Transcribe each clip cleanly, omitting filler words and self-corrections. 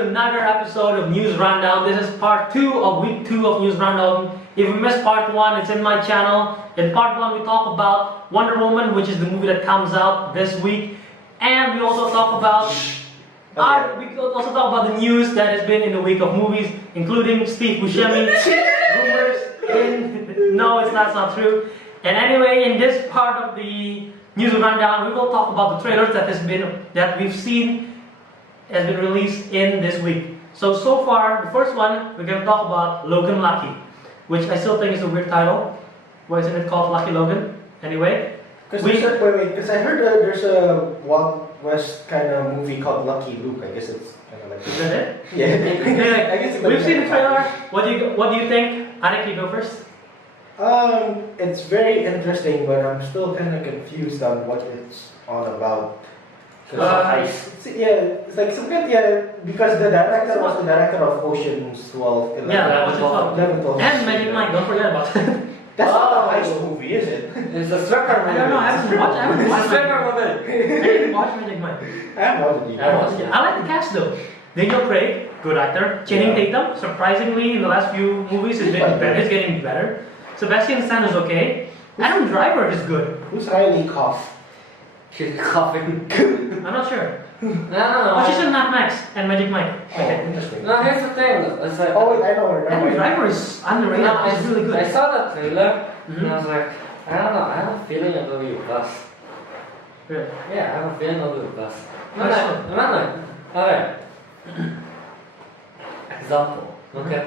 to another episode of News Rundown. This is part 2 of week 2 of News Rundown. If you missed part 1, it's in my channel. In part 1, we talk about Wonder Woman, which is the movie that comes out this week. And we also talk about the news that has been in the week of movies, including Steve Buscemi, rumors. No, it's not true. And anyway, in this part of the News Rundown, we will talk about the trailers that we've seen has been released in this week. So far, the first one, we're going to talk about Logan Lucky, which I still think is a weird title. Why isn't it called Lucky Logan? Anyway. Because I heard there's a Wild West kind of movie called Lucky Luke. I guess it's kind of like... Is that it? Yeah. I guess we've seen the trailer. What do you think? Anik, you go first. It's very interesting, but I'm still kind of confused on what it's all about. It's like some kind because the director was the director of Ocean's 12, 11, yeah, 12. And Magic Mike, don't forget about it. That's not a heist movie, is it? It's a stripper movie. I don't know, I haven't watched It's a stripper movie. I didn't watch Magic Mike. I haven't watched it. I like the cast though. Daniel Craig, good actor. Channing Tatum, surprisingly, in the last few movies, is getting better. Sebastian Stan is okay. Adam Driver is good. Who's Riley Cough? She's coughing. I'm not sure. No. Oh, she's in Mad Max and Magic Mike. Okay, interesting. No, here's the thing. It's like, oh wait, I know her. Adam Driver is underrated. He's really good. I saw that trailer and I was like, I don't know. I have a feeling it'll be a bust. Really? Yeah, I have a feeling it'll be a bust. Okay. Example. Okay.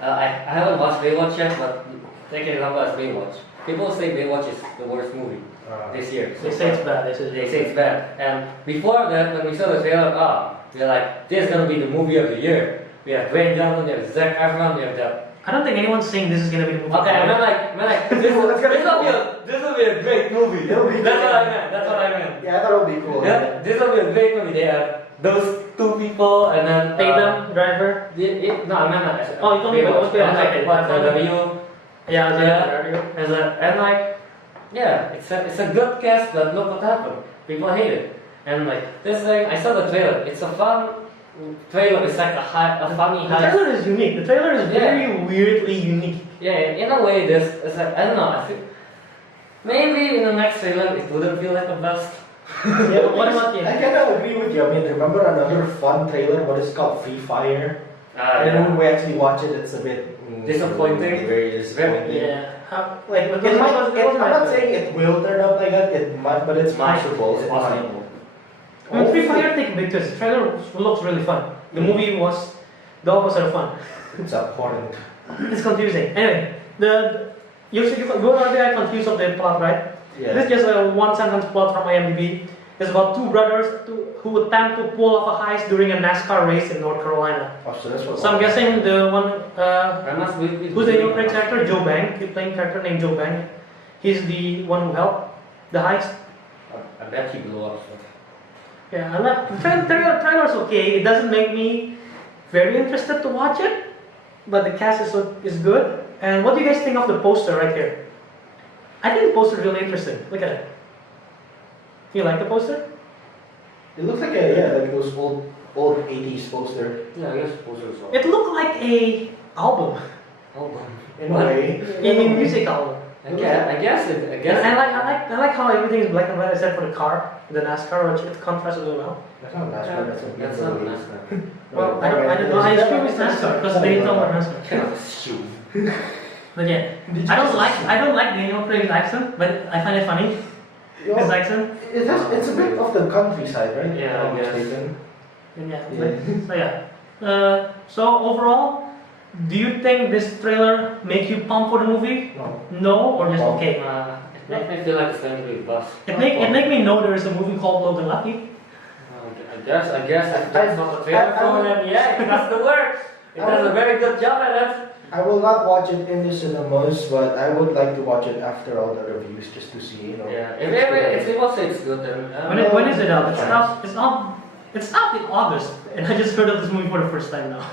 I haven't watched Baywatch yet, but take an example as Baywatch. People say Baywatch is the worst movie this year. They say it's bad. They say it's bad. And before that, when we saw the trailer, we're like, this is gonna be the movie of the year. We have Dwayne Johnson, we have Zac Efron, we have that. I don't think anyone's saying this is gonna be the movie. Okay, I meant this will be a great movie. That's what I meant. Yeah, I thought it would be cool. Yeah, this will be a great movie. They have those two people and then Tatum, Driver. No, I meant that. Oh, you told me about W. Yeah, and like, yeah, it's a good cast, but look what happened. People hate it. And like this thing, I saw the trailer. It's a fun trailer. It's like a funny heist. The trailer is unique. The trailer is very weirdly unique. Yeah, in a way, it's like, I don't know. I feel maybe in the next trailer it wouldn't feel like a bust. Yeah, what about you? I kind of agree with you. I mean, remember another fun trailer? What is it called? Free Fire. And when we actually watch it, it's a bit disappointing. Very disappointing. Yeah. I'm not saying it will turn out like that. It might, but it's possible. It's possible. Free Fire take a big twist. The trailer looks really fun. The movie was the opposite of fun. It's abhorrent. It's confusing. Anyway, you're confused of the plot, right? Yeah. This is just a one-sentence plot from IMDb. It's about two brothers who attempt to pull off a heist during a NASCAR race in North Carolina. Oh, so I'm guessing the one who's the new character, Joe Bang. He's playing a character named Joe Bang. He's the one who helped the heist. I bet he blew up stuff. Yeah, the trailer's okay. It doesn't make me very interested to watch it, but the cast is good. And what do you guys think of the poster right here? I think the poster is really interesting. Look at it. You like the poster? It looks like like those old 80s poster. Yeah, I guess poster as well. It looked like a album. In a way. A music album. I guess. I like how everything is black and white except for the car, the NASCAR, which it contrasts really well. That's not NASCAR. That's not NASCAR. Well, I don't know. I assume it's NASCAR because they don't wear NASCAR. But yeah, I don't like Daniel Craig's accent, but I find it funny. His accent. It's a bit of the countryside, right? Yeah, I guess. So overall, do you think this trailer make you pumped for the movie? No, or just okay? It makes me feel like it's going to be a bust. It make me know there is a movie called Logan Lucky. I guess if that's not the trailer for it, yeah, it does the work. It does a very good job at it. I will not watch it in the cinemas, but I would like to watch it after all the reviews just to see, Yeah, if people say it's good, then when is it out? It's out in August, and I just heard of this movie for the first time now.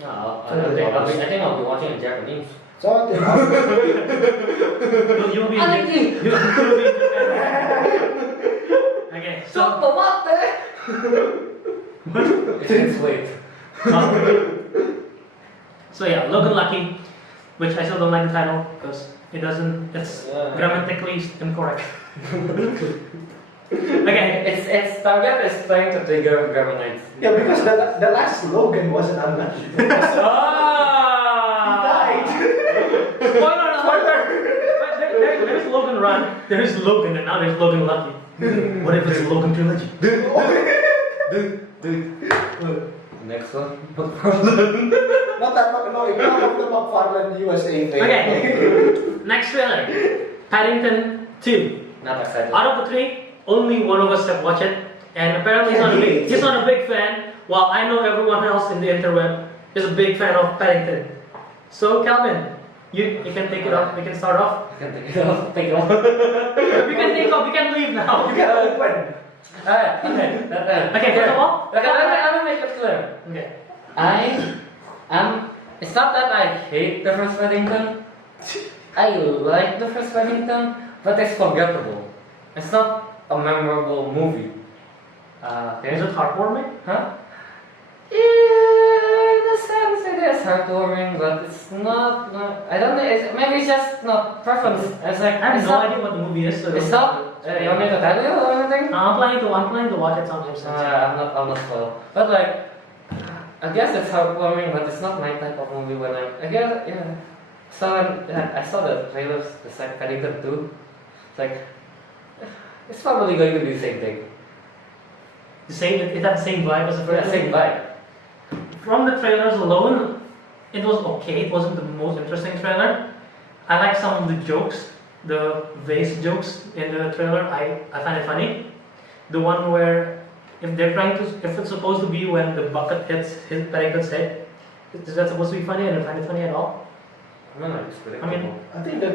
No, I think I'll be watching in Japanese. It's out in August. You'll be in Okay, so It's wait. So yeah, Logan Lucky, which I still don't like the title because it's grammatically incorrect. Okay. It's target is trying to trigger grammatize. Yeah, because the last Logan wasn't unlucky. He died. Spoiler alert! There's Logan Run, there's Logan, and now there's Logan Lucky. What if it's a Logan trilogy? Next one. Not that no, it's not the McFarlane USA thing. Okay. Next trailer. Paddington 2. Not excited. Out of the 3, only one of us have watched it, and apparently he's not a big fan, while I know everyone else in the interweb is a big fan of Paddington. So Calvin, you can take it off. We can start off. I can take it off. Take it off. We can take off. We can leave now. You can open. Alright, okay. Okay, first of all. Okay, I will make it clear. Okay. It's not that I hate the first Paddington. I like the first Paddington, but it's forgettable. It's not a memorable movie. Okay. Is it heartwarming? Huh? Yeah, in a sense it is heartwarming, but it's not. I don't know. Maybe it's just not preference. It's like I have no idea what the movie is. So it's not. You want me to tell you or anything? I'm planning to watch it sometime soon. I'm not spoiled. But like, I guess it's heartwarming, but it's not my type of movie. I guess yeah. So I saw the trailers, the second Paddington 2. It's like, it's probably going to be the same thing. It had the same vibe as the Yeah, first. same vibe. From the trailers alone, it was okay. It wasn't the most interesting trailer. I like some of the jokes, the vase jokes in the trailer. I find it funny. The one where if it's supposed to be when the bucket hits Paddington's head, is that supposed to be funny? I don't find it funny at all. It's predictable. I think the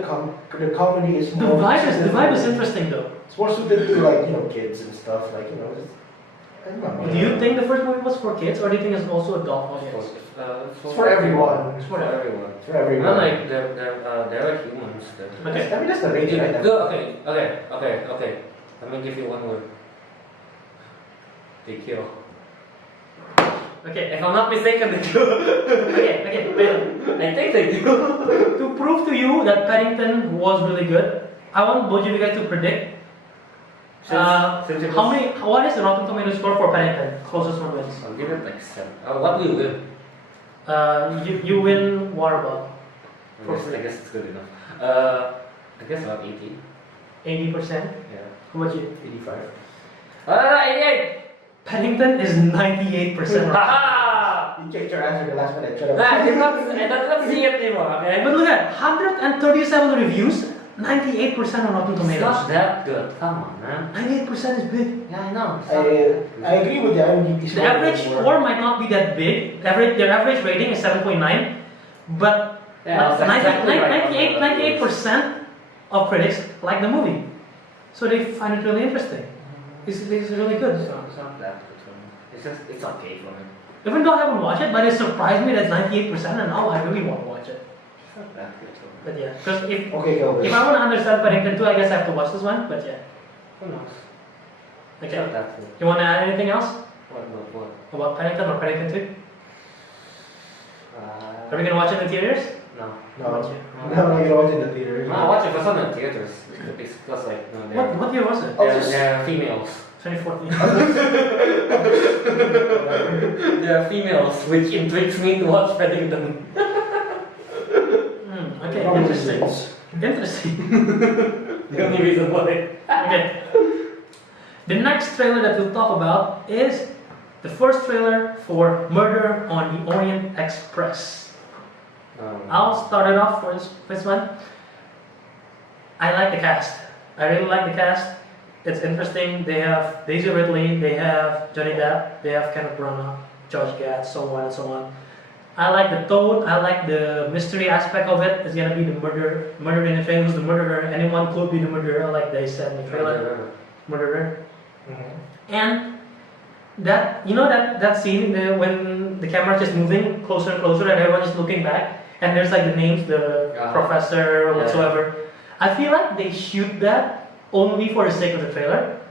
comedy is The more. vibe is interesting though. It's more suited to kids and stuff just, I don't know. Do you think the first movie was for kids, or do you think it's also adult audience? It's for everyone. It's for everyone. It's for everyone. Like there are humans. Okay. I mean that's the rating. Right? Okay. Let me give you one word. They kill. Okay. If I'm not mistaken, they kill. Okay. Wait. I think they do. To prove to you that Paddington was really good, I want both of you guys to predict what is the Rotten Tomatoes score for Paddington? Closest one wins. I'll give it like 7. What will you win? You win water bottle. I guess it's good enough. I guess about 80. 80%. Yeah. How about you? 85. 88! Paddington is 98%. Haha! You checked your answer the last minute. Shut up. I did not see it anymore, okay? But look at 137 reviews, 98% on Rotten It's Tomatoes. not that good. Come on, man. 98% is big. Yeah, I know. I agree with the IMDb The average score might not be that big. Their average rating is 7.9, but Yeah, that's exactly right. 98% of critics like the movie, so they find it really interesting. It's really good. It's not that good for me. It's okay for me. Even though I haven't watched it, but it surprised me that it's 98%, and now I really want to watch it. It's not that good for me. But yeah, because if Okay, I want to understand Paddington 2, I guess I have to watch this one. But yeah, Who knows? It's okay. not that good. You want to add anything else What? about Paddington or Paddington 2? Are we gonna watch it in the theaters? No. No, you watch in the theater. No, I watch it for some in theaters. It's because like, no, What year was it? they're females. 2014. They're females, which intrigues me to watch Paddington. Okay, interesting. Interesting. The only reason why. Okay. The next trailer that we'll talk about is the first trailer for Murder on the Orient Express. I'll start it off for this one. I like the cast. I really like the cast. It's interesting. They have Daisy Ridley, they have Johnny Depp, they have Kenneth Branagh, Josh Gad, so on and so on. I like the tone. I like the mystery aspect of it. It's gonna be the murder in the train. Who's the murderer? Anyone could be the murderer, like they said in the trailer. Murderer. And that that scene when the camera is just moving closer and closer, and everyone is looking back, and there's like the names, the professor or whatsoever. I feel like they shoot that only for the sake of the trailer.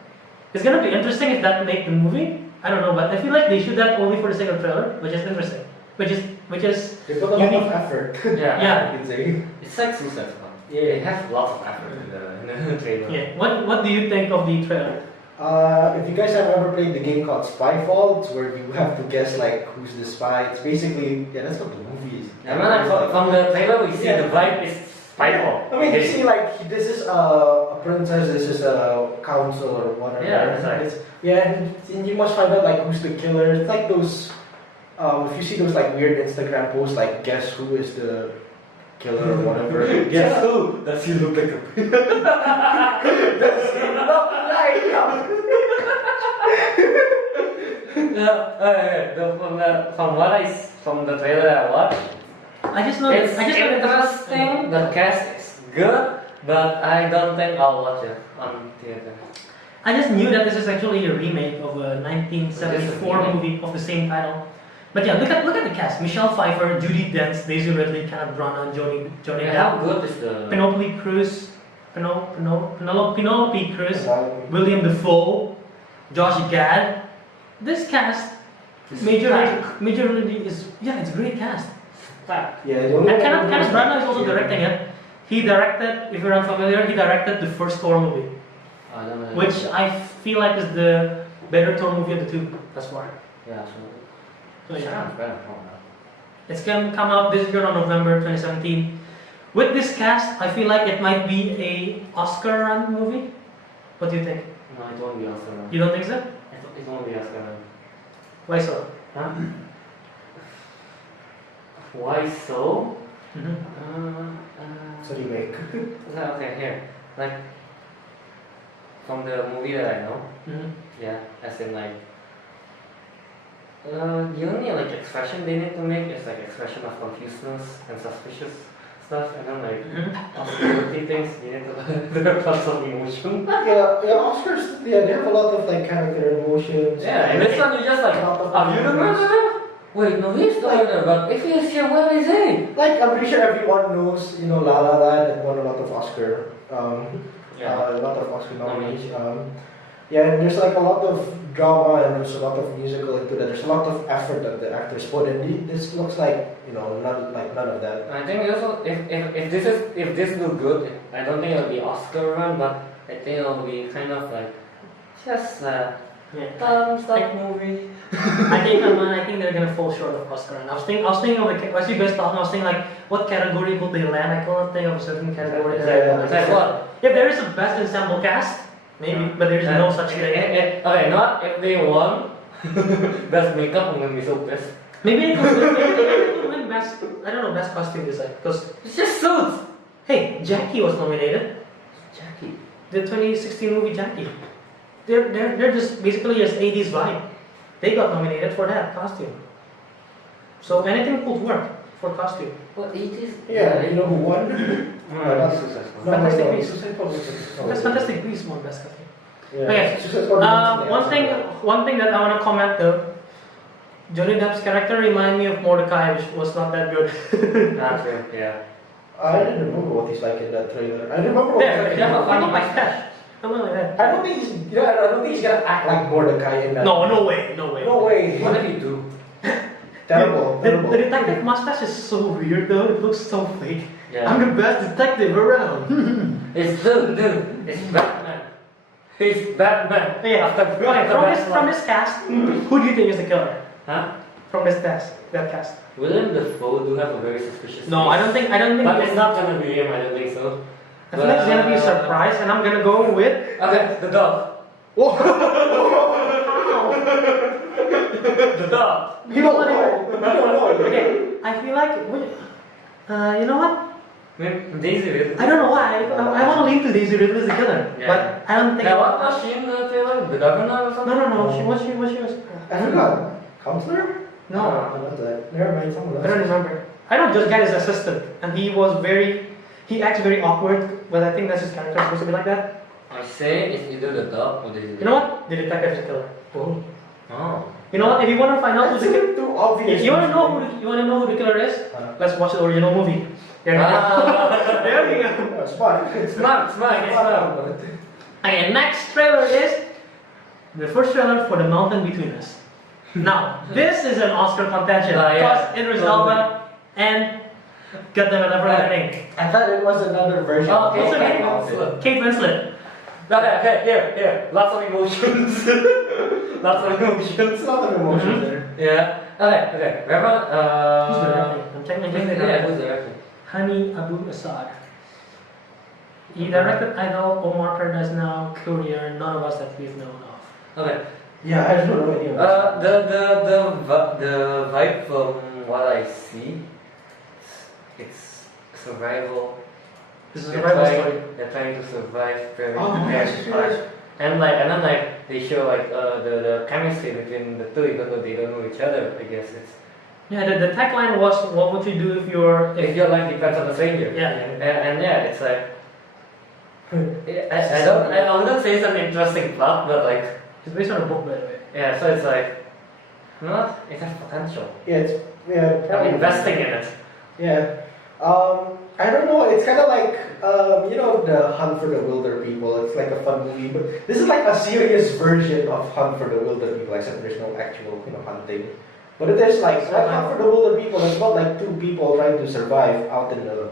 It's gonna be interesting if that make the movie, I don't know, but I feel like they shoot that only for the sake of trailer, which is interesting. Which is They put a lot unique. of effort. Yeah. I can say. It's like Suicide Squad. Yeah. They have lots of effort in the trailer. Yeah. What do you think of the trailer? If you guys have ever played the game called Spyfall, it's where you have to guess like who's the spy. It's basically that's what the movie is. Yeah, man, from the trailer we see Yeah. the vibe is Spyfall. I mean, you see like this is a princess, this is a council or whatever. Yeah, that's right. And you must find out like who's the killer. It's like those. If you see those like weird Instagram posts like guess who is the killer or whatever. Guess who? Does he look like a Does he look like from the trailer I watched, I just know it's I just know that interesting. The cast is good, but I don't think I'll watch it on theater. I just knew that this is actually a remake of a 1974 remake? movie of the same title. But yeah, look at the cast: Michelle Pfeiffer, Judi Dench, Daisy Ridley, Kenneth Branagh, Johnny Yeah, Depp, how good is the? Penelope Cruz, Penelope Cruz, William Dafoe, Josh Gad. This cast, majorly is it's a great cast. Yeah, And Kenneth Branagh is also directing it. He directed, if you're unfamiliar, he directed the first Thor movie, I don't know. which I feel like is the better Thor movie of the two thus far. Yeah, So yeah. sounds better. It's gonna come out this year on November 2017. With this cast, I feel like it might be a Oscar run movie. What do you think? No, it won't be Oscar. You don't think so? It won't be Oscar. Why so? Huh? Why so? Mm-hmm. It's a remake. Okay, here. Like, from the movie that I know, Mm-hmm. yeah, as in like, the only like expression they need to make is like expression of confusedness and suspicious stuff, and then like possibility things, you need to there are lots of emotion. Oscars. Yeah, they have a lot of like character emotions. Yeah, and this one you just like, are you the murderer? Wait, no, he's the murderer, but if he is here, where is he? Like I'm pretty sure everyone knows, La La Land and won a lot of Oscar. A lot of Oscar nominees. And there's like a lot of drama and there's a lot of musical into that. There's a lot of effort that the actors put in. This looks like none of that. I think also if this do good, I don't think it'll be Oscar run, but I think it'll be kind of like just thumbs up movie. I think they're gonna fall short of Oscar. And I was thinking of as you guys talking, I was thinking like, what category could they land? I cannot think of a certain category. Like what? If there is a best ensemble cast, maybe, but there is no such thing. Okay, not if they won best makeup, I'm gonna be so pissed. Maybe it could win best. I don't know, best costume design because It's just suits. hey, Jackie was nominated. Jackie. The 2016 movie Jackie. They're just basically just 80s vibe. They got nominated for that costume. So anything could work for costume. What 80s? Yeah, you know who won? That's successful. Fantastic Beasts. Suicide Squad was That's Fantastic Beasts won best costume. Yeah. Okay. Suicide Squad was- One thing that I want to comment though, Johnny Depp's character reminded me of Mordecai, which was not that good. Not true, yeah. I didn't remember what he's like in that trailer. I remember what There, he's yeah, like. funny like that. Something like that. I don't think he's gonna act like Mordecai in that. No way, no way. No way. What did he do? Terrible. The detective mustache is so weird though. It looks so fake. Yeah. I'm the best detective around. It's dude, it's Batman. He's Batman. Yeah. After From this cast, who do you think is the killer? Huh? From that cast. William Dafoe do have a very suspicious No, face. I don't think. But it's not gonna be him, I don't think so. I feel like it's gonna be a surprise, and I'm gonna go with. Okay, the dog. The dog. You don't know. Okay, I feel like. You know what? Maybe Daisy Ridley. I don't know why. I want to lean to Daisy Ridley as the killer, Yeah. but I don't think. Yeah, what was she in the trailer? The governor or something? No. She was. I forgot. Counselor? No, I forgot that. Never mind. Someone I don't else. remember. I know Judge Guy is assistant, and he acts very awkward, but I think that's his character supposed to be like that. I say it's either the dog or Daisy Ridley. You know what? The detective is the killer. Oh. Oh. You know what? If you want to find out who That's the killer, too obvious. if you want to know who the killer is, let's watch the original movie. There you go. There you go. Smart. Smart. Okay, next trailer is the first trailer for The Mountain Between Us. Now, this is an Oscar contention. Yeah. Plus Idris Elba and goddamn it, I forgot her name. I thought it was another version. Oh, of What's her name? Mountain. Kate Winslet. Okay, here. Lots of emotions. Lots of emotions. It's not an emotion there. Yeah. Okay. Remember, Who's directing? I'm checking the who's directing? Hani Abu Assad. He directed Idol, Omar Paradise Now, Courier, none of us that we've known of. Okay. Yeah, I don't know any of this. The vibe from what I see, it's survival. This is a survival story. They're trying to survive very yes. and then they show the chemistry between the two, even though they don't know each other. I guess it's Yeah, the tagline was, what would you do if if your life depends on a stranger. Yeah. And yeah, it's like I wouldn't say it's an interesting plot, but like It's based on a book, by the way. yeah, so it's like it has potential. Yeah, I'm probably. investing in it. Yeah. I don't know. It's kind of like the Hunt for the Wilder People. It's like a fun movie, but this is like a serious version of Hunt for the Wilder People, except there's no actual hunting. But it is like Hunt for the Wilder People. It's about like two people trying to survive out in the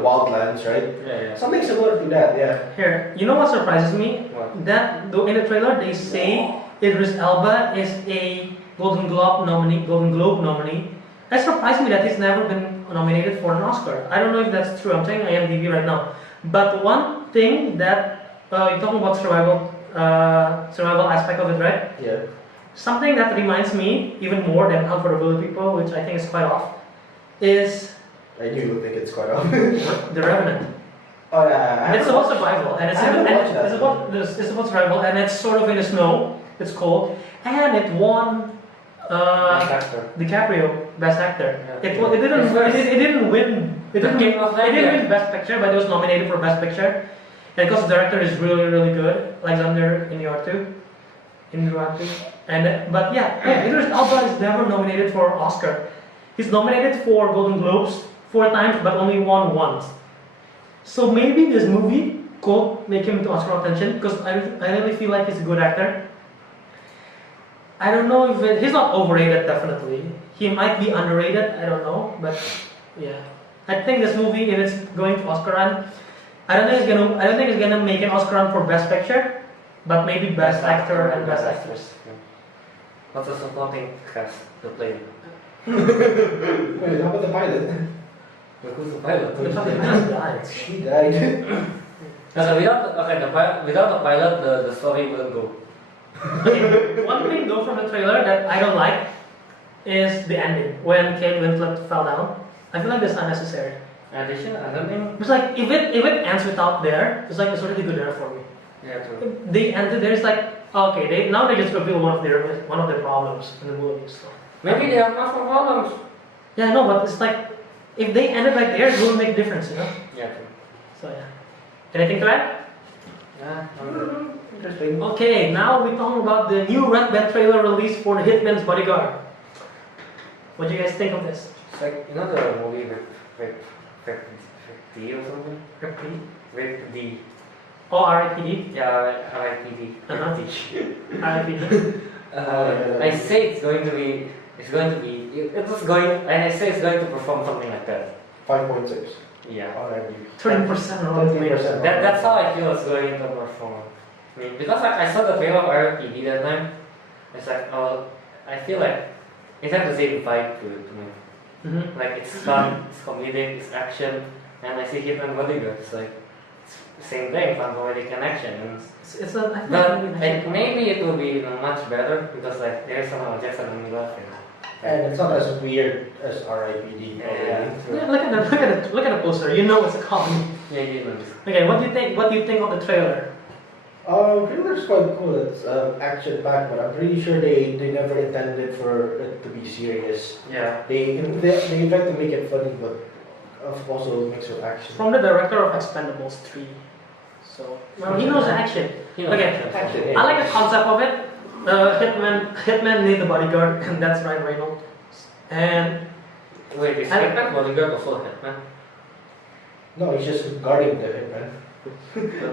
wildlands, right? Yeah. Something similar to that. Yeah. Here, you know what surprises me? What? That though in the trailer they say Idris Elba is a Golden Globe nominee. That surprised me that he's never been nominated for an Oscar. I don't know if that's true. I'm checking IMDb right now. But one thing that you're talking about survival aspect of it, right? Yeah. Something that reminds me even more than Hunt for the Wilder People, which I think is quite off, is I knew you would think it's quite off. The Revenant. Oh yeah. It's about survival, and I haven't watched that. it's about survival, and it's sort of in the snow. It's cold, and it won Best actor. DiCaprio Best Actor. Yeah. It didn't win. It The King of didn't Lion. win Best Picture, but it was nominated for Best Picture. And because the director is really good, Alexander Inarritu. And but yeah, Idris Elba is never nominated for Oscar. He's nominated for Golden Globes 4 times, but only won once. So maybe this movie could make him into Oscar attention, because I really feel like he's a good actor. I don't know if he's not overrated. Definitely, he might be underrated. I don't know, but yeah, I think this movie, if it's going to Oscar run, I don't think it's gonna make an Oscar run for Best Picture, but maybe Best Actor and Best Actress. What's the supporting cast to play? Wait, how about the pilot? Who's the pilot? The pilot died. She died. Without the pilot, the story wouldn't go. Okay, one thing though from the trailer that I don't like is the ending when Kate Winslet fell down. I feel like that's unnecessary. Addition, I don't think. It's like if it ends without there, it's like it's already good enough for me. Yeah, true. They ended there. It's like okay, they just reveal one of their problems in the movie. So. Maybe they have much more problems. Yeah, no, but it's like if they ended right there, it wouldn't make a difference, you know. Yeah, true. So yeah. Anything to add? Yeah, Interesting. Okay, now we're talking about the new Red Band trailer released for the Hitman's Bodyguard. What do you guys think of this? It's like, the movie Rip D or something? Rip D. Oh, R.I.P.D. Yeah, R.I.P.D. Uh-huh. Rip D. R.I.P.D. I say it's going to be, I say it's going to perform something like that. 5.6. Yeah. Already. 30% on Rotten Tomatoes. 30%. That's how I feel it's going to perform. I mean, because I saw the trailer of R.I.P.D. that time, it's like, I feel like it has the same vibe to it to me. Mm-hmm. Like it's fun, it's comedic, it's action, and I see Hitman Bodyguard. It's like it's the same thing, fun, comedic, and action. And It's a. I think but it's like, maybe it will be much better because like there's Samuel Jackson and me laughing. And it's not as weird as R.I.P.D. Yeah. Yeah, look at the poster. You know it's a comedy. Yeah, you know. Okay, what do you think? What do you think of the trailer? Trailer's quite cool. It's action packed, but I'm pretty sure they never intended for it to be serious. Yeah. They tried to make it funny, but also a mix of action. From the director of Expendables 3. So he knows action. You know, Okay. Action, I like the concept of it. Hitman need the bodyguard, and that's Ryan Reynolds. And Wait, is Hitman Bodyguard also Hitman? No, he's just guarding the Hitman. But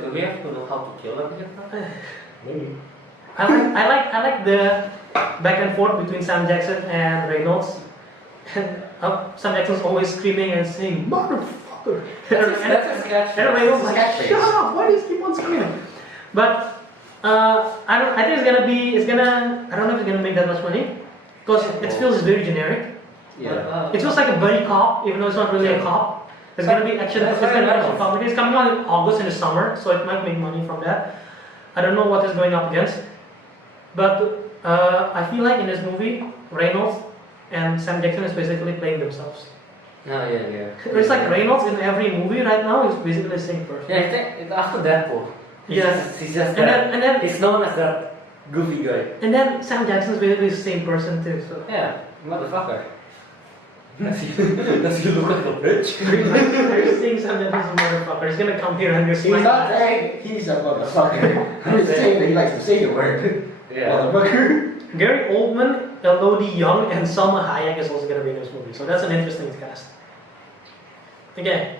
do we have to know how to kill a Hitman? Maybe. I like the back and forth between Sam Jackson and Reynolds. And Sam Jackson's always screaming and saying "motherfucker," and Reynolds like, "Shut up! Why do you keep on screaming?" But I think it's gonna. I don't know if it's gonna make that much money because it feels very generic. Yeah. It feels like a buddy cop, even though it's not really a cop. There's gonna be action. It's gonna be action comedy. It's coming out in August in the summer, so it might make money from that. I don't know what it's going up against, but I feel like in this movie, Reynolds and Sam Jackson is basically playing themselves. Oh yeah. It's like Reynolds in every movie right now is basically the same person. Yeah, I think it's after Deadpool. Yes. He's just And then he's known as that goofy guy. and then Sam Jackson is basically the same person too. So Yeah, motherfucker. Does he look like a bitch? you're saying Sam Jackson's a motherfucker. He's gonna come here and you're He's not saying he's a motherfucker. I'm just saying that he likes to say the word. Yeah. Motherfucker. Gary Oldman, Elodie Young, and Salma Hayek is also gonna be in this movie. So that's an interesting cast. Okay,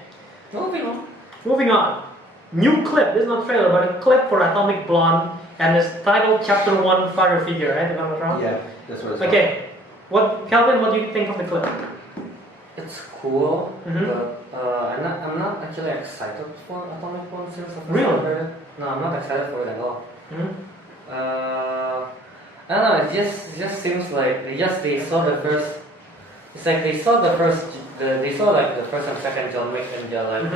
moving on. New clip. This is not trailer, but a clip for Atomic Blonde, and it's titled Chapter 1 Father Figure, right? If I'm not wrong? Yeah, that's what it's Okay. Calvin, what do you think of the clip? It's cool, Mhm. but I'm not actually excited for Atomic Blonde since the first Really? time I heard it. No, I'm not excited for it at all. Hmm? I don't know. It just seems like they saw the first. It's like they saw the first. They saw like the first and second John Wick, and they're like,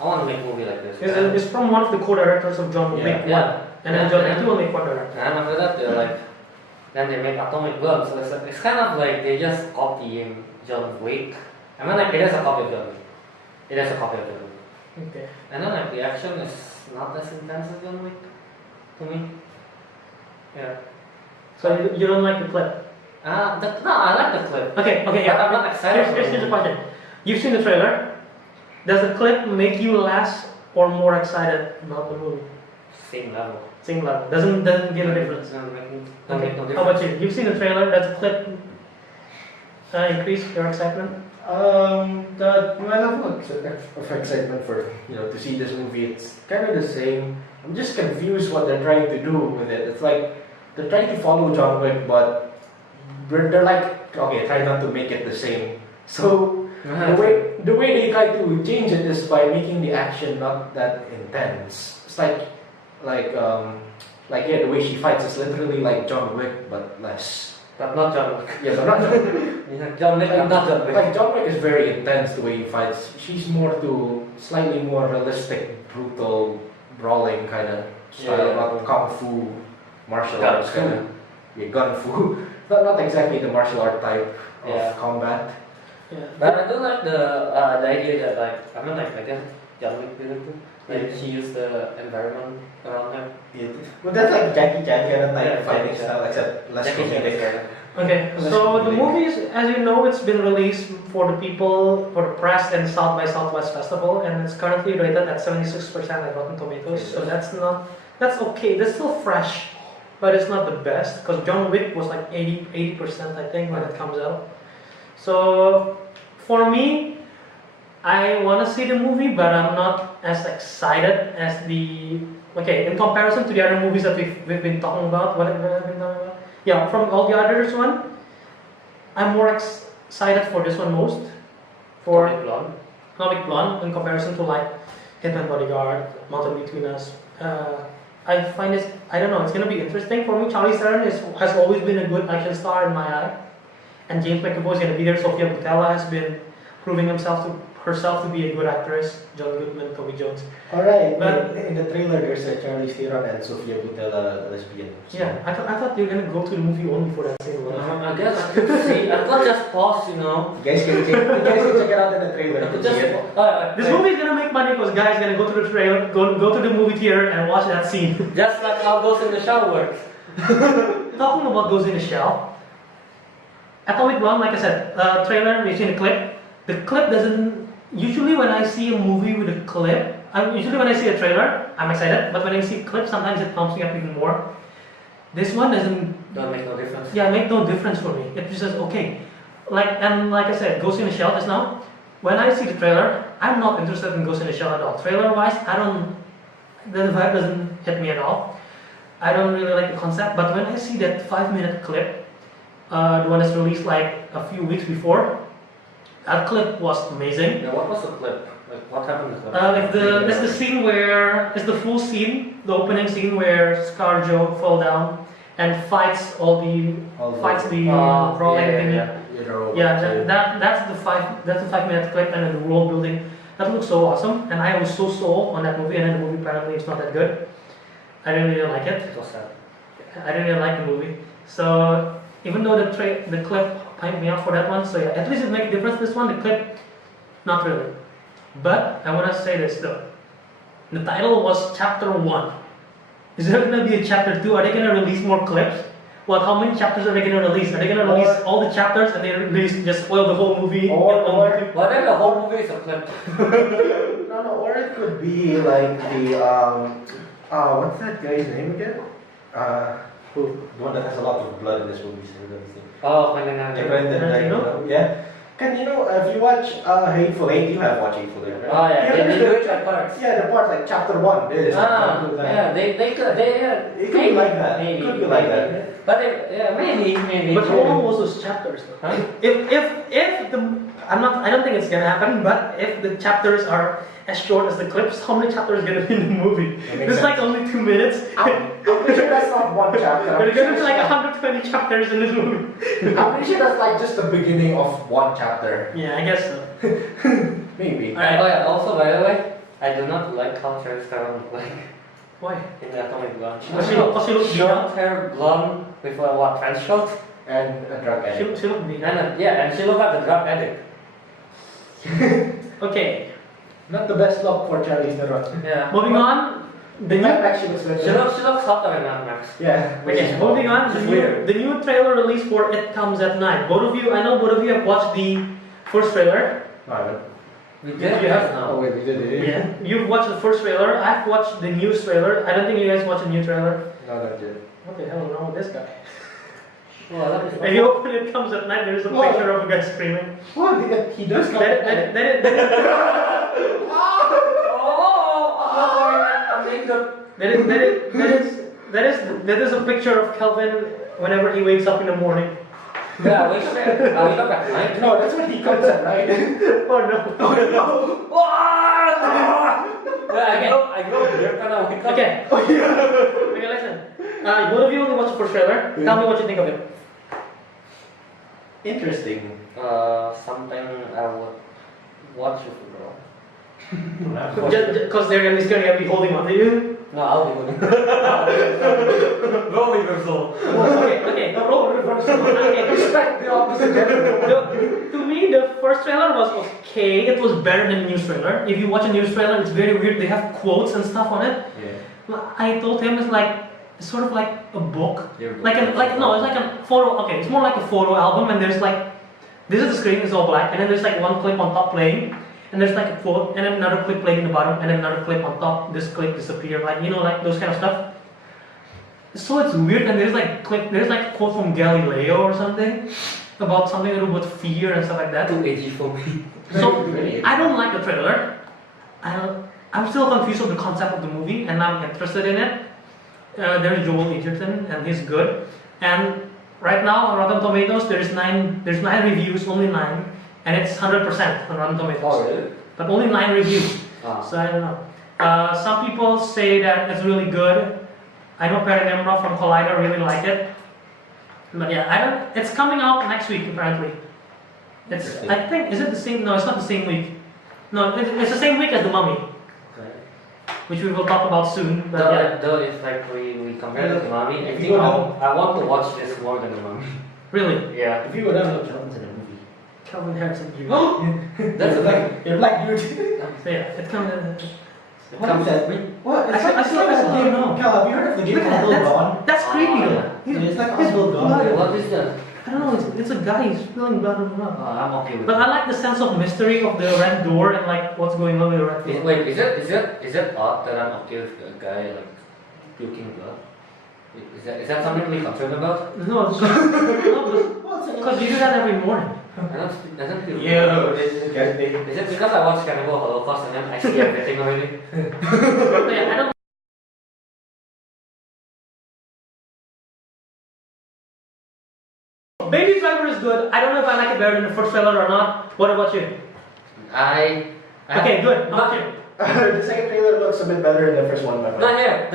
I want to make a movie like this. It's from one of the co-directors of John Wick 1. Yeah. And then John Wick 2 only co-director. And after that, they're like, then they make Atomic Blonde. So it's kind of like they just copying John Wick. I mean, like it is a copy of John Wick. It is a copy of John Wick. Okay. And then like the action is not as intense as John Wick to me. Yeah. So you don't like the clip? No, I like the clip. Okay, But yeah. I'm not excited. Here's the question. You've seen the trailer. Does the clip make you less or more excited about the movie? Same level. Same level. Doesn't give a difference. Doesn't make no Okay. difference. How about you? You've seen the trailer. Does the clip increase your excitement? My level of excitement for to see this movie, it's kind of the same. I'm just confused what they're trying to do with it. It's like they're trying to follow John Wick, but they're like, okay, try not to make it the same. So the way they try to change it is by making the action not that intense. It's like the way she fights is literally like John Wick but less. But not John Wick. Yeah, but not John Wick. Yeah, John Wick, but not John Wick. Like John Wick is very intense the way he fights. She's more to slightly more realistic, brutal, brawling kind of style, Yeah. not kung fu, martial Gun arts fu. kind of. Yeah, gun fu. not exactly the martial art type of Yeah. combat. Yeah. But I do like the idea that I guess John Wick did it too. Like she used the environment around her. Yeah. But that's like Jackie Chan kind of type Yeah, of fighting Jackie Chan. style, except less Jackie Chan is comedic. better. Okay, Let's so do the it. movie is, as you know, it's been released for the people, for the press and South by Southwest Festival, and it's currently rated at 76% at Rotten Tomatoes. So that's okay. That's still fresh, but it's not the best because John Wick was like 80% I think when it comes out. So for me, I want to see the movie, but I'm not as excited as the. Okay, in comparison to the other movies that we've been talking about, what have we been talking about? Yeah, from all the others one, I'm more excited for this one most. For Atomic Blonde. Atomic Blonde in comparison to like Hitman, Bodyguard, Mountain Between Us. I find this, I don't know, it's gonna be interesting for me. Charlize Theron has always been a good action star in my eye, and James McAvoy is gonna be there. Sofia Boutella has been proving herself to be a good actress. John Goodman, Toby Jones. Alright, But- in the trailer there's a Charlize Theron and Sofia Boutella lesbian. So. Yeah, I thought you were gonna go to the movie only for that scene. I guess I could see. I could just pause, You guys can check it out in the trailer. I You could can just. see it. This movie is gonna make money because guys gonna go to the trailer, go to the movie theater and watch that scene. Just like how Ghost in the Shell works. Talking about Ghost in the Shell, Atomic Blonde, like I said, trailer, we've seen a clip. The clip doesn't. Usually, when I see a movie with a clip, usually when I see a trailer, I'm excited. But when I see a clip, sometimes it pumps me up even more. This one doesn't. Don't make no difference. Yeah, make no difference for me. It just says okay. Like I said, Ghost in the Shell just now. When I see the trailer, I'm not interested in Ghost in the Shell at all. Trailer-wise, the vibe doesn't hit me at all. I don't really like the concept, but when I see that 5-minute clip, the one that's released like a few weeks before, that clip was amazing. Yeah, what was the clip? Like, what happened in the clip? Like there's the scene where it's the full scene, the opening scene where ScarJo fall down and fights the crawling thing. That's the 5-minute clip and then the world building. That looks so awesome, and I was so sold on that movie. And then the movie apparently it's not that good. I didn't really like it. It was sad. I didn't really like the movie. So even though the clip hyped me up for that one, so yeah, at least it makes a difference. This one, the clip, not really. But I want to say this though. The title was Chapter 1. Is there going to be a Chapter 2? Are they going to release more clips? Well, how many chapters are they going to release? Are they going to release all the chapters and they just spoil the whole movie? What if the whole movie is a clip? Or it could be like the what's that guy's name again? The one that has a lot of blood in this movie. Oh, Paddington. Yeah. Can if you watch Hateful Eight, you have watched Hateful Eight, right? Oh yeah, they do it like parts. Yeah, the part like Chapter 1. Yeah, they could It could be like that. Maybe. It could be like that. But maybe. But how long was those chapters though? Huh? If the I don't think it's gonna happen. But if the chapters are as short as the clips, how many chapters are gonna be in the movie? It's like only 2 minutes. I'm pretty sure that's not one chapter. But it's gonna be like 120 chapters in this movie. I'm pretty sure that's like just the beginning of one chapter. Yeah, I guess so. Maybe. Alright. Oh yeah. Also, by the way, I do not like how Charlize Theron look like Why? in the Atomic Blonde. Because she looks short hair, blonde with a trench coat, And a drug addict. She looked beat. and she looked like a drug addict. Okay, Not the best look for Charlize Theron. Yeah. moving on. The new Mad Max, she looks better. She looks hotter than Mad Max. Yeah. Okay, moving on. The new trailer released for It Comes at Night. I know both of you have watched the first trailer. No, I haven't. We did, yeah. now. Oh wait, we did it. Yeah. You've watched the first trailer. I've watched the news trailer. I don't think you guys watched the new trailer. No, that did. What the hell is wrong with this guy? Well, that is If you open It Comes at Night, there's a What? picture of a guy screaming. What? He does come. That is a picture of Calvin whenever he wakes up in the morning. Yeah, wake up at night. No, that's when he comes at night. Oh no. Yeah, I go here kind of wake up. Okay. Okay, listen. Both of you only watched the first trailer. Tell me what you think of it. Interesting. Something I would watch with a girl. Just because they're gonna be holding on to you. No, I'll be with Role reversal. Okay. Role reversal. Okay. Respect the opposite gender. To me, the first trailer was okay. It was better than the news trailer. If you watch a news trailer, it's very weird. They have quotes and stuff on it. Yeah. I told him it's sort of like a book. Yeah, It's like a photo. Okay, it's more like a photo album, and there's like this is the screen. It's all black, and then there's like one clip on top playing. And there's like a quote, and then another clip playing in the bottom, and then another clip on top. This clip disappear, like like those kind of stuff. So it's weird, and there's like a quote from Galileo or something about something to do with fear and stuff like that. Too edgy for me. So I don't like the trailer. I'm still confused of the concept of the movie, and I'm interested in it. There's Joel Edgerton, and he's good. And right now on Rotten Tomatoes, there's nine reviews, only 9. And it's 100% on Rotten Tomatoes. Oh, really? But only 9 reviews. Ah. So I don't know. Some people say that it's really good. I know Paddington from Collider really like it. But yeah, it's coming out next week apparently. I think, is it the same? No, it's not the same week. No, it's the same week as The Mummy, Okay. which we will talk about soon. But yeah. Though if like we compare it to Mummy, I think I want to watch this more than the Mummy. Really? Yeah. If you go down to Calvin's in a movie. Calvin Harrison. That's a thing. You're black dude. So yeah, it comes. What is that? What? It's I still don't know. Cal, have you heard of the game Until Dawn? That's creepy though. It's like He's Until Dawn. blood. What is that? I don't know. It's a guy. He's spilling blood on the map. I'm okay with But it. I like the sense of mystery of the red door and like what's going on with the red door. Wait, is it odd that I'm okay with a guy like puking blood? Is that something to be concerned about? No, it's because you do that every morning. I don't feel. Yeah. Is it because I watched Cannibal Holocaust and then I see everything already? But yeah, I don't good. I don't know if I like it better than the first trailer or not. What about you? Okay, good. But, Okay. The second trailer looks a bit better than the first one, my friend. no, here,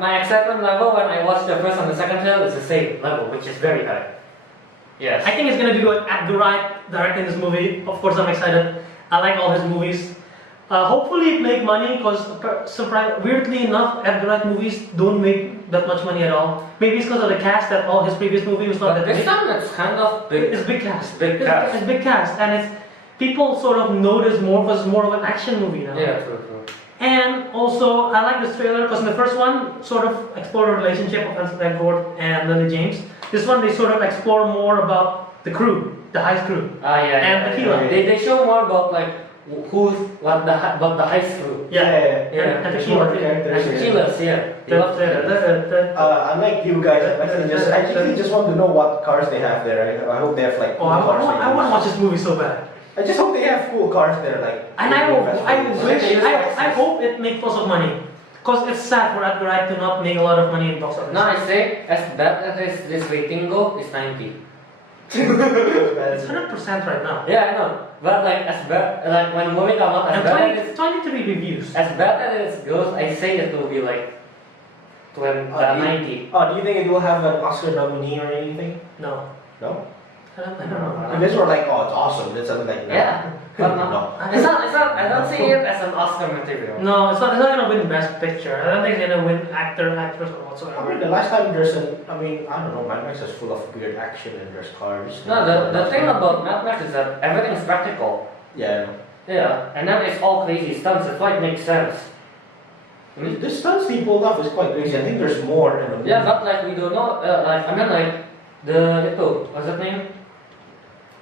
my excitement level when I watched the first and the second trailer is the same level, which is very high. Yes. I think it's gonna be good. Edgar Wright directing this movie. Of course, I'm excited. I like all his movies. Hopefully, it make money because, weirdly enough, Edgar Wright movies don't make that much money at all. Maybe it's because of the cast that all his previous movie was not But that this big. time it's kind of big. It's big cast. Big cast. It's big cast, and it's people sort of notice more because it's more of an action movie now. Yeah, true. And also, I like this trailer because in the first one, sort of explore the relationship of Anson Elgort and Lily James. This one, they sort of explore more about the crew, the heist crew. And Tequila. They show more about like about the heist crew. And Tequila. And Tequilas, Unlike you guys, I actually just want to know what cars they have there. I hope they have like cool cars. I want to watch this movie so bad. I just hope they have cool cars there, like. And I hope it makes lots of money. Because it's sad for Edgar Wright to not make a lot of money in box office. No, I say as bad as this rating go is 90. It's 100% right now. Yeah, I know. But like as bad, like when movie come out, as bad as 23 reviews. as bad as it goes, I say it will be like 90. Oh, do you think it will have an Oscar nominee or anything? No. No? I don't know. If it's more like, oh, it's awesome, then something like that. Yeah, but no. No. It's not. I don't see it as an Oscar material. No, it's not gonna win Best Picture. I don't think it's gonna win actress, or I whatsoever. mean, the last time there's I don't know, Mad Max is full of weird action and there's cars. No, the thing about Mad Max is that everything is practical. Yeah, Yeah, and then it's all crazy stunts. That's why it makes sense. the stunts they pulled off is quite crazy. I think there's more in the movie. Yeah, but like we don't know. What's that name?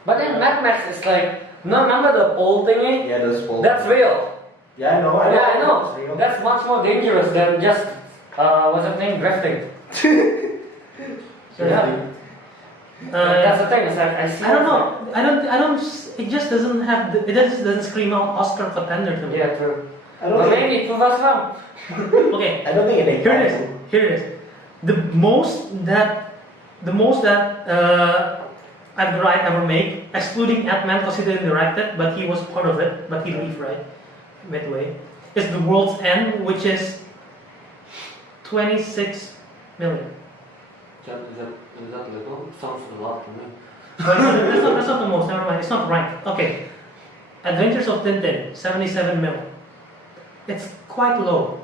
But then Mad Max is like, no, remember the pole thingy? Yeah, those pole. That's real. Yeah, I know. Yeah, I It's know. real. That's much more dangerous than just what's that name? Drifting. Yeah. That's the thing. It's like I see. I don't know. I don't. It just doesn't have. It just doesn't scream out Oscar contender to me. Yeah, true. I don't But think, maybe prove us wrong. Okay. I don't think it Here it is. Here it is. The most that Edgar Wright ever made, excluding Hitman because he didn't direct it, but he was part of it, but he left right midway, is The World's End, which is 26 million. Is that little? Sounds a lot to me. But that's not the most. Never mind. It's not ranked. Okay. Adventures of Tintin, 77 mil. It's quite low.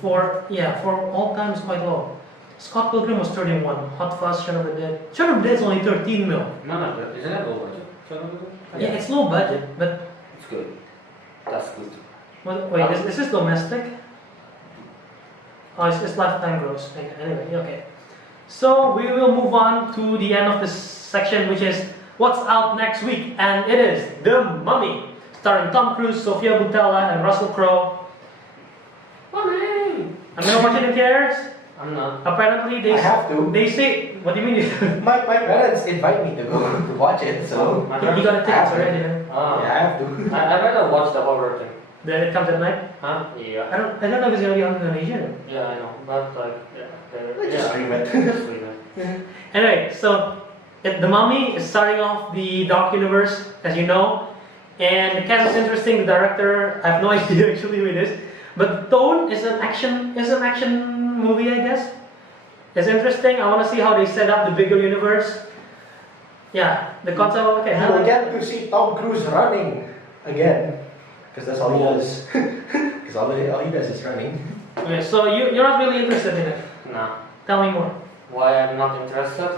For all time it's quite low. Scott Pilgrim was 31. Hot Fuzz, Shaun of the Dead. Shaun of the Dead is only 13 mil. No, isn't that low budget? Yeah, it's low budget, but It's good. That's good. wait, is this domestic? Oh, it's lifetime gross. Anyway, okay. So we will move on to the end of this section, which is what's out next week, and it is The Mummy, starring Tom Cruise, Sofia Boutella, and Russell Crowe. Mummy! I'm gonna watch it in theaters. I'm not. Apparently, I have to. They say, what do you mean? My parents invite me to go to watch it, so. You got a ticket already. Ah. Yeah, I have to. I'd rather watch the horror thing. Then it comes at night. Huh? Yeah. I don't know if it's gonna be on Indonesian. Yeah, I know. But like, Let's just stream it. Just stream it. Anyway, so The Mummy is starting off the Dark Universe, as you know, and the cast is interesting. The director, I have no idea actually who it is, but Tone is an action movie, I guess. It's interesting. I want to see how they set up the bigger universe. Yeah, the concept. Okay, We'll get to see Tom Cruise running again, because that's all he does. Because all he does is running. Okay, so you're not really interested in it. Nah. Tell me more. Why I'm not interested?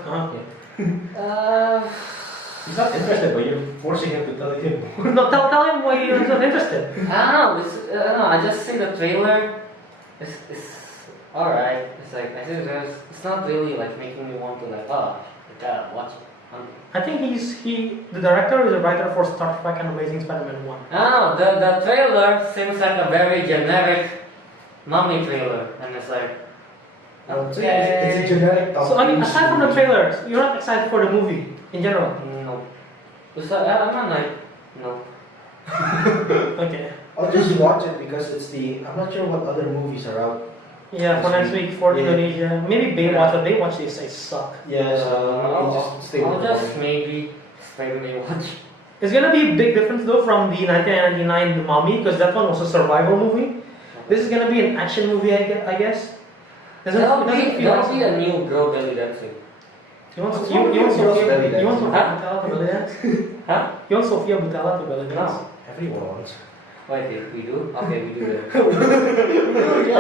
He's not interested, but you're forcing him to tell him. No, tell him why you're not interested. I don't know. I just see the trailer. It's alright. It's like I think it's not really like making me want to like watch it. I think the director is a writer for Star Trek and Amazing Spider-Man 1. I don't know. The trailer seems like a very generic Mummy trailer, and it's like. So yeah, it's a generic Tom So I mean, Cruise aside from the movie. trailers, you're not excited for the movie in general. No. It's like, I'm not like no. Okay. I'll just watch it because it's I'm not sure what other movies are out Yeah, for next week for Yeah. Indonesia. Maybe Baywatch, but Baywatch they say suck. Yeah, so just stay I'll with just the maybe watch. It's gonna be a big difference though from the 1999 The Mummy, because that one was a survival movie. This is gonna be an action movie, I guess. That'll doesn't be feel a new girl belly dancing. You want What's you, wrong you want with girls Sofia belly you want Sofia dancing? Butella to belly dance? Huh? You want Sofia Butella to belly dance? No. Everyone wants. Wait, we do? Okay, we do that.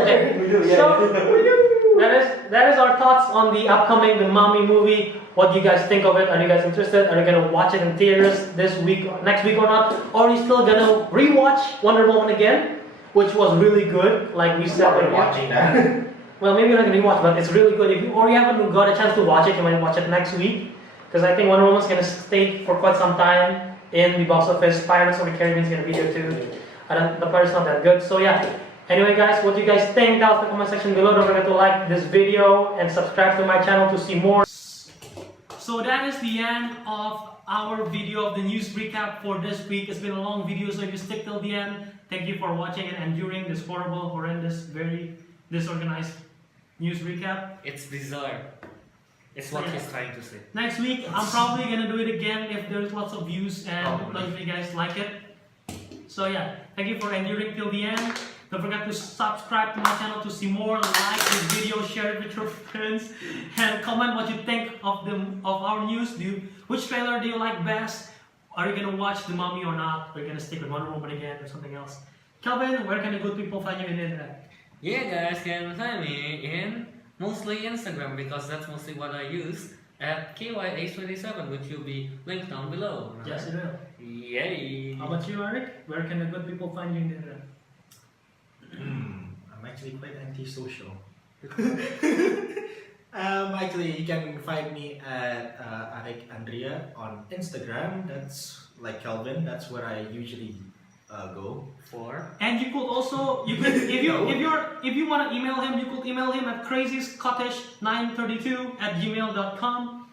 Okay. We do, yeah. So that is our thoughts on the upcoming The Mummy movie. What do you guys think of it? Are you guys interested? Are you gonna watch it in theaters this week, next week or not? Or are you still gonna rewatch Wonder Woman again, which was really good, like we said. We're watching that. Well, maybe you're not gonna rewatch, but it's really good. If you, or you haven't got a chance to watch it, you might watch it next week. Because I think Wonder Woman's gonna stay for quite some time in the box office. Pirates of the Caribbean's gonna be there too. The Pirates not that good. So yeah. Anyway, guys, what do you guys think? Down in the comment section below. Don't forget to like this video and subscribe to my channel to see more. So that is the end of our video of the news recap for this week. It's been a long video, so if you stick till the end, thank you for watching and enduring this horrible, horrendous, very disorganized news recap. It's bizarre. It's what he's trying to say. Next week, I'm probably gonna do it again if there's lots of views and if you guys like it. So yeah, thank you for enduring till the end. Don't forget to subscribe to my channel to see more. Like this video, share it with your friends, and comment what you think of our news. Which trailer do you like best? Are you gonna watch The Mummy or not? Are you gonna stick with Wonder Woman again or something else? Kelvin, where can the good people find you in the internet? Yeah, guys can find me in mostly Instagram because that's mostly what I use at KYH27, which will be linked down below. Right? Yes, it will. Yay! How about you, Eric? Where can the good people find you in the internet? I'm actually quite antisocial. Actually, you can find me at Arik Andrea on Instagram. That's like Kelvin. That's where I usually go for. And you could also if you want to email him, you could email him at crazyscottish932@gmail.com.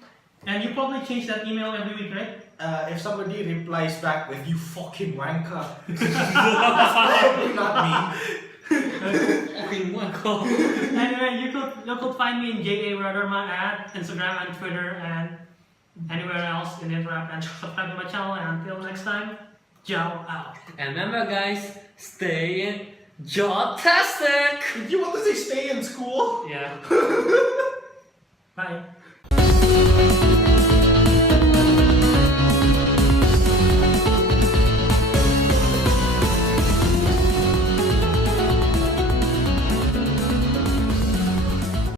And you probably change that email every week, right? If somebody replies back with "you fucking wanker," that's probably not me. Fucking wanko. Anyway, you could find me in JA Radarma at Instagram and Twitter and anywhere else in the internet, and subscribe to my channel. And until next time, ciao out. And remember, guys, stay jaw-tastic. You want to say stay in school? Yeah. Bye.